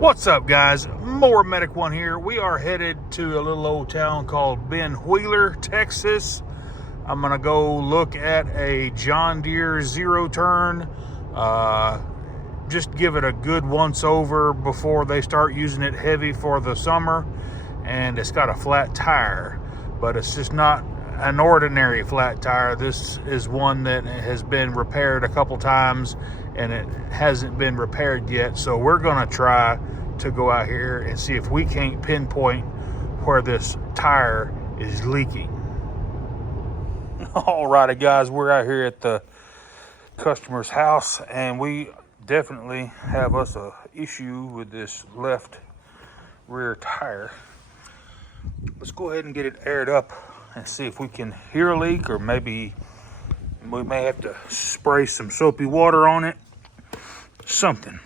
What's up, guys? Mower Medic One here. We are headed to a little old town called Ben Wheeler, Texas. I'm gonna go look at a John Deere zero turn. Just give it a good once over before they start using it heavy for the summer. And it's got a flat tire, but it's just not an ordinary flat tire. This is one that has been repaired a couple times and it hasn't been repaired yet. So we're gonna try to go out here and see if we can't pinpoint where this tire is leaking. Alrighty, guys, we're out here at the customer's house and we definitely have us a issue with this left rear tire. Let's go ahead and get it aired up and see if we can hear a leak, or maybe we may have to spray some soapy water on it. Something.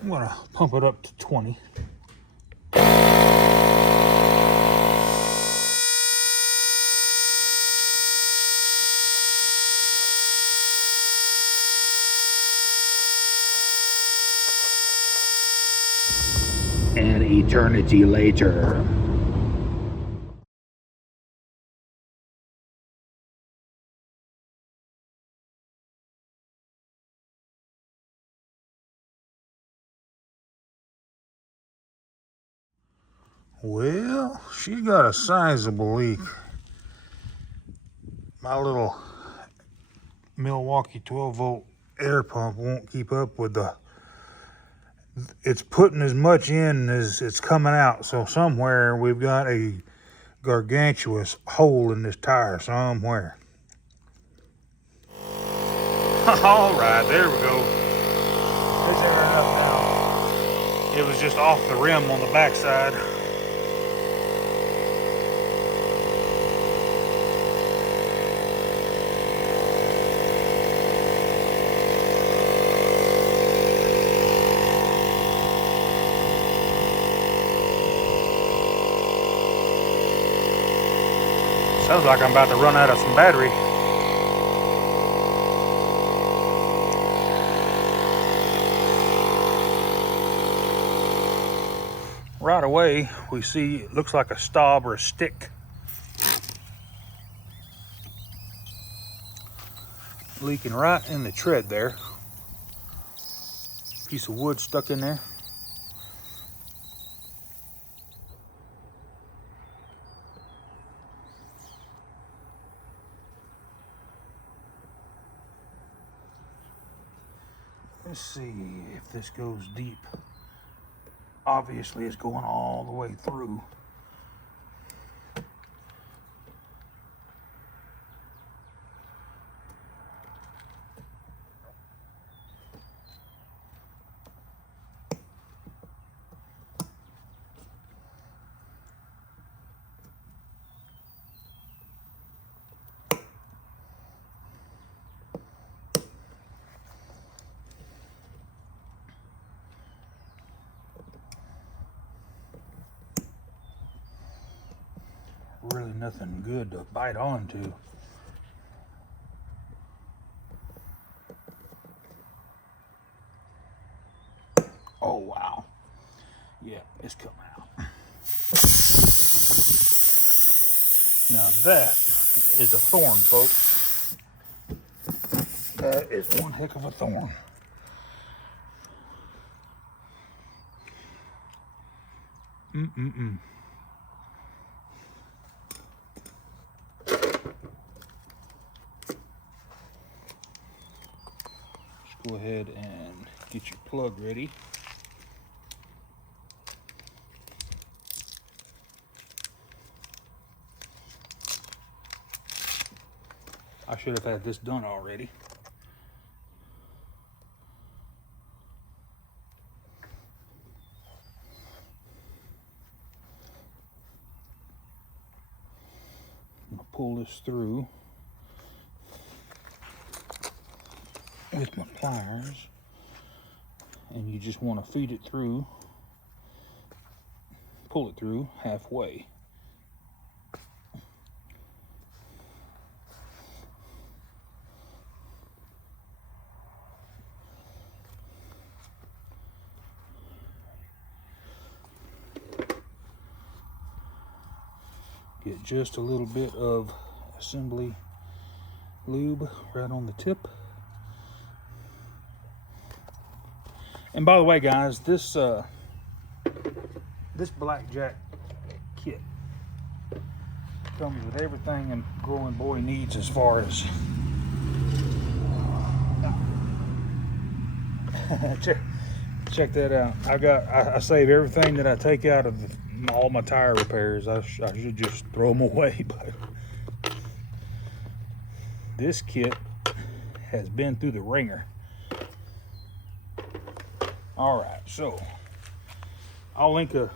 I'm gonna pump it up to 20. An eternity later. Well, she got a sizable leak. My little Milwaukee 12-volt air pump won't keep up with it's putting as much in as it's coming out. So somewhere we've got a gargantuous hole in this tire somewhere. All right, there we go. It's airing up now. It was just off the rim on the backside. Sounds like I'm about to run out of some battery. Right away, we see it looks like a stub or a stick leaking right in the tread there. Piece of wood stuck in there. Let's see if this goes deep. Obviously, it's going all the way through. Really nothing good to bite onto. Oh wow. Yeah, it's coming out. Now that is a thorn, folks. That is one heck of a thorn. Go ahead and get your plug ready. I should have had this done already. I'm gonna pull this through with my pliers, and you just want to feed it through, pull it through halfway. Get just a little bit of assembly lube right on the tip. And by the way, guys, this BLACKJACK kit comes with everything a growing boy needs as far as check that out. I save everything that I take out of all my tire repairs. I should just throw them away, but this kit has been through the ringer. All right, so I'll link a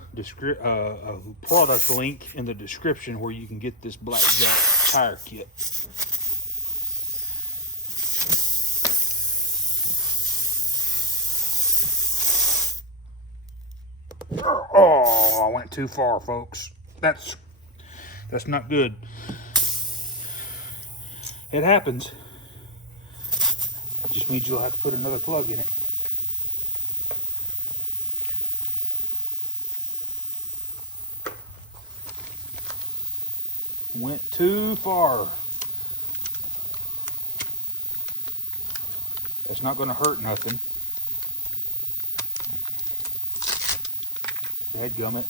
product link in the description where you can get this BLACKJACK tire kit. Oh, I went too far, folks. That's not good. It happens. It just means you'll have to put another plug in it. Went too far. It's not going to hurt nothing. Dadgummit.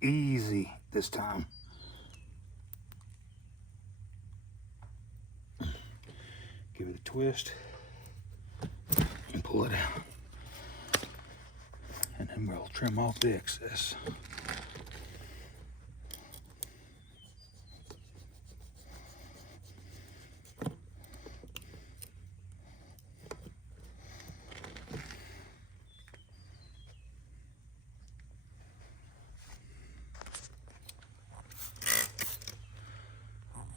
Easy this time. Give it a twist and pull it out. And then we'll trim off the excess.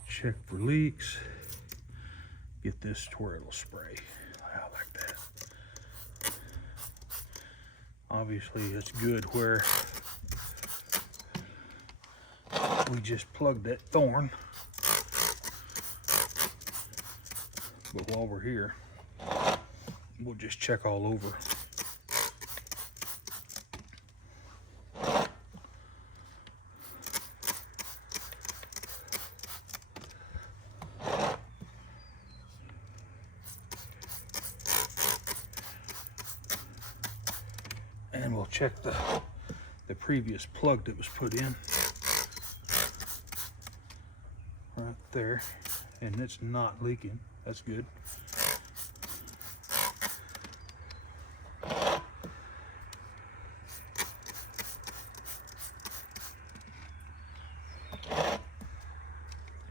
Check for leaks. Get this to where it'll spray out like that. Obviously, it's good where we just plugged that thorn. But while we're here, we'll just check all over. And we'll check the previous plug that was put in right there, and it's not leaking. That's good.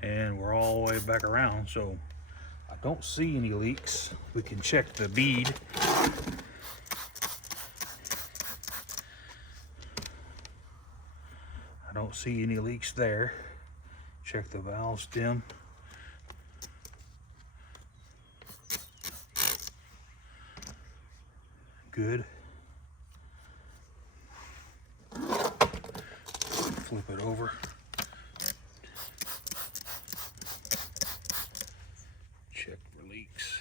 And we're all the way back around, so I don't see any leaks. We can check the bead. I don't see any leaks there. Check the valve stem. Good. Flip it over. Check for leaks.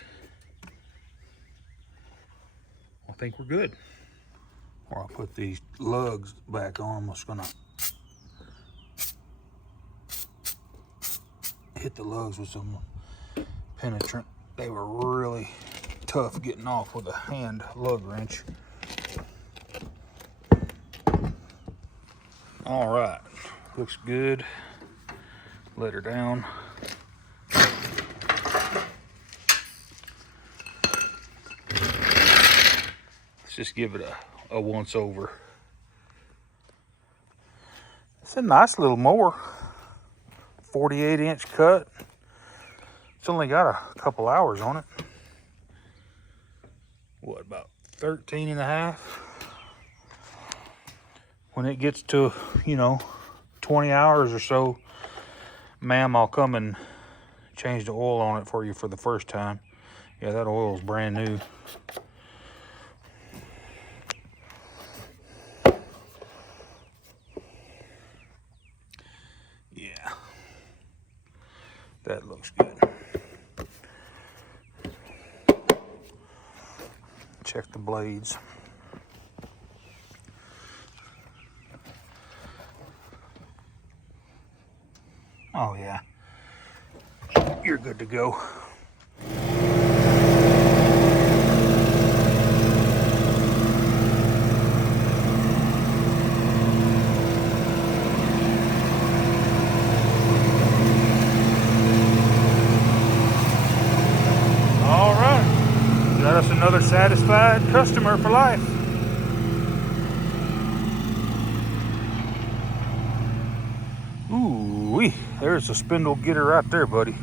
I think we're good. Or I'll put these lugs back on. I'm just gonna hit the lugs with some penetrant. They were really tough getting off with a hand lug wrench. All right, looks good. Let her down. Let's just give it a once over. It's a nice little mower. 48-inch cut. It's only got a couple hours on it. What, about 13 and a half? When it gets to, 20 hours or so, ma'am, I'll come and change the oil on it for you for the first time. Yeah, that oil is brand new. looks good. Check the blades. Oh yeah, you're good to go. All right, got us another satisfied customer for life. Ooh-wee, there's a spindle getter right there, buddy.